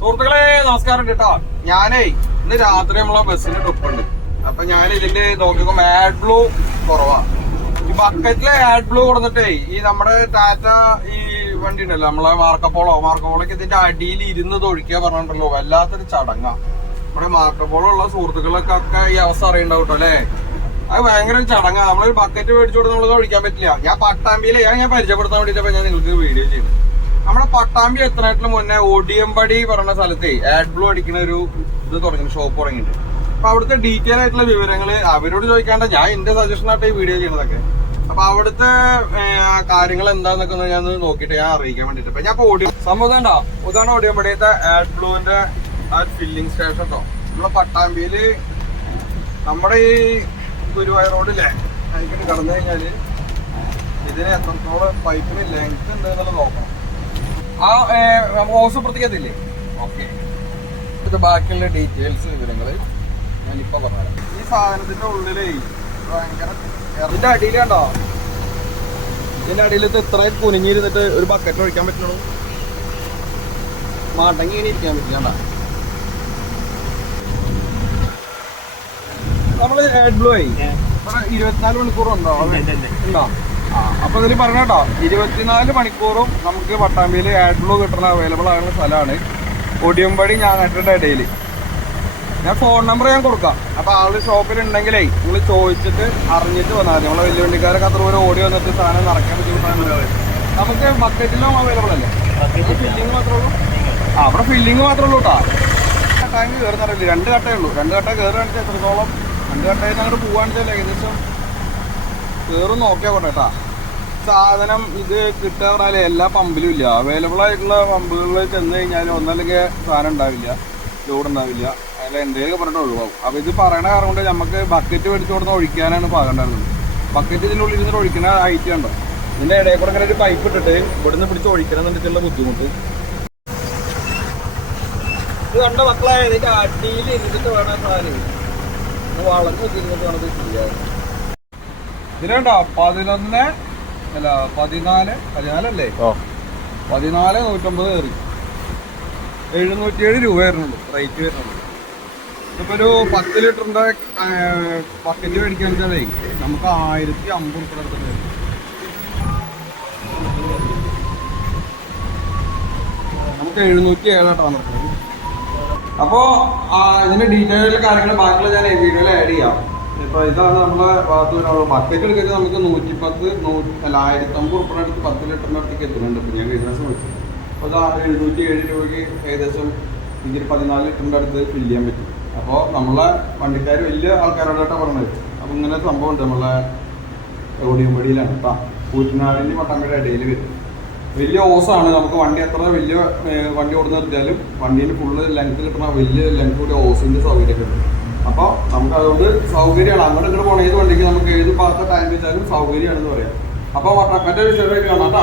സുഹൃത്തുക്കളെ നമസ്കാരം കേട്ടോ. ഞാനേ ഇന്ന് രാത്രി നമ്മളെ ബസ്സിന് ട്രിപ്പ് ഉണ്ട്. അപ്പൊ ഞാൻ ഇതിന്റെ നോക്കിയപ്പോ ആഡ് ബ്ലൂ കുറവാ. ഈ ബക്കറ്റിലെ ആഡ് ബ്ലൂ കൊടുത്തിട്ടേ ഈ നമ്മുടെ ടാറ്റ ഈ വണ്ടി ഉണ്ടല്ലോ നമ്മളെ മാർക്കപ്പോളോക്ക് ഇതിന്റെ അടിയിൽ ഇരുന്ന് തൊഴിക്കുക പറഞ്ഞിട്ടുണ്ടല്ലോ. വല്ലാത്തൊരു ചടങ്ങാ. നമ്മുടെ മാർക്കപ്പോളോ ഉള്ള സുഹൃത്തുക്കൾക്കൊക്കെ ഈ അവസ്ഥ അറിയണ്ടാവും കേട്ടോ അല്ലേ. അത് ഭയങ്കര ചടങ്ങാ. നമ്മളൊരു ബക്കറ്റ് മേടിച്ചോട്ട് നമ്മൾ തൊഴിക്കാൻ പറ്റില്ല. ഞാൻ പട്ടാമ്പിയിലെ ഞാൻ പരിചയപ്പെടുത്താൻ വേണ്ടിട്ടപ്പോ ഞാൻ നിങ്ങൾക്ക് വീഡിയോ ചെയ്യുന്നു. നമ്മുടെ പട്ടാമ്പി എത്തനായിട്ടിന് മുന്നേ ഒടിയമ്പടി പറഞ്ഞ സ്ഥലത്തെ ആഡ് ബ്ലൂ അടിക്കുന്ന ഒരു ഇത് തുടങ്ങി ഷോപ്പ് തുടങ്ങിയിട്ട്. അപ്പൊ അവിടുത്തെ ഡീറ്റെയിൽ ആയിട്ടുള്ള വിവരങ്ങള് അവരോട് ചോദിക്കാണ്ട് ഞാൻ എന്റെ സജഷൻ ആയിട്ട് ഈ വീഡിയോ ചെയ്യണതൊക്കെ. അപ്പൊ അവിടുത്തെ കാര്യങ്ങൾ എന്താന്നൊക്കെ ഞാൻ നോക്കിയിട്ട് ഞാൻ അറിയിക്കാൻ വേണ്ടിട്ട്. അപ്പൊ ഞാൻ ഇപ്പൊ സംഭവം ഉണ്ടോ ഇതാണ് ഒടിയമ്പടിയത്തെ ആഡ് ബ്ലൂവിന്റെ ആ ഫില്ലിംഗ് സ്റ്റേഷൻ കേട്ടോ. നമ്മളെ പട്ടാമ്പിയില് നമ്മുടെ ഈ ഗുരുവായൂർ റോഡില്ലേ അതിലേക്ക് കടന്നു കഴിഞ്ഞാല് ഇതിന് എത്രത്തോളം പൈപ്പിന് ലെങ്ത് ഉണ്ട് എന്നുള്ളത് നോക്കണം. ആ ഓസ് പ്രത്യേകതയില്ലേ. ഓക്കെ, ഇത് ബാക്കിയുള്ള ഡീറ്റെയിൽസ് വിവരങ്ങള് ഞാനിപ്പോ പറഞ്ഞുതരാം. ഈ സാധനത്തിന്റെ ഉള്ളിലേ ഭയങ്കര ഇതിന്റെ അടിയിൽ കണ്ടോ, ഇതിന്റെ അടിയിൽ ഇത്രയും കുനിഞ്ഞിരുന്നിട്ട് ഒരു ബക്കറ്റ് ഒഴിക്കാൻ പറ്റുള്ളൂ. മടങ്ങി ഇങ്ങനെ ഇരിക്കാൻ പറ്റില്ല. നമ്മള് ആഡ് ബ്ലൂ ആയി 24 മണിക്കൂറുണ്ടോ ഉണ്ടോ? അപ്പൊ ഇതിൽ പറഞ്ഞോ 24 മണിക്കൂറും നമുക്ക് പട്ടാമ്പിയിൽ ആഡ് ബ്ലൂ കിട്ടുന്ന അവൈലബിൾ ആകുന്ന സ്ഥലമാണ് ഒടിയമ്പടി ഞാങ്ങാട്ടിന്റെ ഇടയിൽ. ഞാൻ ഫോൺ നമ്പർ ഞാൻ കൊടുക്കാം. അപ്പൊ ആള് ഷോപ്പിലുണ്ടെങ്കിലേ നിങ്ങൾ ചോദിച്ചിട്ട് അറിഞ്ഞിട്ട് വന്നാൽ മതി. നമ്മളെ വലിയ വണ്ടിക്കാരൊക്കെ അത്ര പോലെ ഓടി വന്നിട്ട് സാധനം നിറയ്ക്കാൻ ബുദ്ധിമുട്ടാണ്. നമുക്ക് ബക്കറ്റിലും അവൈലബിൾ അല്ലേ? ഫില്ലിങ് മാത്രമേ ഉള്ളൂ. അവിടെ ഫില്ലിങ് മാത്രമേ ഉള്ളൂ കേട്ടോ. ടാങ്ക് കയറുന്നറിയില്ല. 2 കട്ടയേ ഉള്ളൂ. 2 കട്ട കയറുകയാണെന്ന് വെച്ചാൽ എത്രത്തോളം 2 കട്ടയിൽ അങ്ങോട്ട് പോകാന്ന് വെച്ചാൽ ഏകദേശം കയറും നോക്കിയാ കൊണ്ടേട്ടാ. സാധനം ഇത് കിട്ടുക പറഞ്ഞാൽ എല്ലാ പമ്പിലും ഇല്ല. അവൈലബിൾ ആയിട്ടുള്ള പമ്പുകളിൽ ചെന്ന് കഴിഞ്ഞാൽ ഒന്നല്ലെങ്കിൽ സാധനം ഉണ്ടാവില്ല, ലോഡ് ഉണ്ടാവില്ല, അതിൽ എന്തെങ്കിലും പറഞ്ഞിട്ട് ഒഴിവാകും. അപ്പോൾ ഇത് പറയണ കാരണം കൊണ്ട് നമുക്ക് ബക്കറ്റ് മേടിച്ച് കൊടുത്ത് ഒഴിക്കാനാണ് പാകണ്ടായിരുന്നത്. ബക്കറ്റ് ഇതിൻ്റെ ഉള്ളിൽ ഇരുന്നിട്ട് ഒഴിക്കുന്ന ഐറ്റം ഉണ്ടോ. ഇതിൻ്റെ ഇടയിൽ കൂടെ ഇങ്ങനെ ഒരു പൈപ്പ് ഇട്ടിട്ട് ഇവിടുന്ന് പിടിച്ച് ഒഴിക്കണം എന്നുണ്ടെന്നുള്ള ബുദ്ധിമുട്ട്. ഇത് കണ്ട മക്കളായ ഇതിൻ്റെ അടിയിൽ ഇരുന്നിട്ട് വേണം സാധനം വളർന്ന് ഇരുന്നിട്ട് വേണം ഇത് ചെയ്യാൻ. ഇതിനുണ്ടോ 14 അല്ലേ 14,950 കയറി 707 രൂപ വരുന്നുള്ളൂ റേറ്റ് വരുന്നുള്ളൂ. ഇപ്പൊ ഒരു 10 ലിറ്ററിന്റെ ബക്കറ്റ് മേടിക്കാൻ വെച്ചാലേ നമുക്ക് 1,050 രൂപ അടുത്ത് വരും. നമുക്ക് 707 നടക്കുന്നത്. അപ്പൊ ഇതിന്റെ ഡീറ്റെയിൽ കാര്യങ്ങൾ ബാക്കിയുള്ള ഞാൻ വീഡിയോയിൽ ആഡ് ചെയ്യാം. ഇപ്പൊ ഇതാണ് നമ്മളെ ഭാഗത്ത് ബക്കറ്റ് എടുക്കുന്നത് നമുക്ക് 110 1,050 രൂപ അടുത്ത് 10 ലിറ്ററിന്റെ അടുത്തേക്ക് എത്തുന്നുണ്ട്. ഇപ്പൊ ഞാൻ ബിസിനസ് വിളിച്ചത് അപ്പോൾ 707 രൂപയ്ക്ക് ഏകദേശം ഇതിൽ 14 ലിറ്ററിന്റെ അടുത്ത് ഫില്ല് ചെയ്യാൻ പറ്റും. അപ്പോൾ നമ്മളെ വണ്ടിക്കാർ വലിയ ആൾക്കാരോടായിട്ടാണ് പറഞ്ഞത്. അപ്പോൾ ഇങ്ങനെ സംഭവം ഉണ്ട്. നമ്മളെ ഒടിയമ്പടിയിലാണ് കേട്ടോ. കൂറ്റനാടിൻ്റെ പട്ടാമ്പിയുടെ ഇടയിൽ വരും. വലിയ ഓസാണ്. നമുക്ക് വണ്ടി എത്ര വലിയ വണ്ടി ഓടുന്ന നിർത്തിയാലും വണ്ടീൻ്റെ ഫുള്ള് ലെങ്ത് കിട്ടുന്ന വലിയ ലെങ്ത് കൂടി ഓസിൻ്റെ സൗകര്യമൊക്കെ ഉണ്ട്. അപ്പോൾ നമുക്ക് അതുകൊണ്ട് സൗകര്യമാണ്. അങ്ങോട്ട് ഇങ്ങോട്ട് പോകണ ഏത് വണ്ടിക്ക് നമുക്ക് ഏത് ഭാഗത്തെ ടൈം വെച്ചാലും സൗകര്യമാണെന്ന് പറയാം. അപ്പോൾ മറ്റൊരു വിഷയമായിട്ട് കാണാം കേട്ടോ.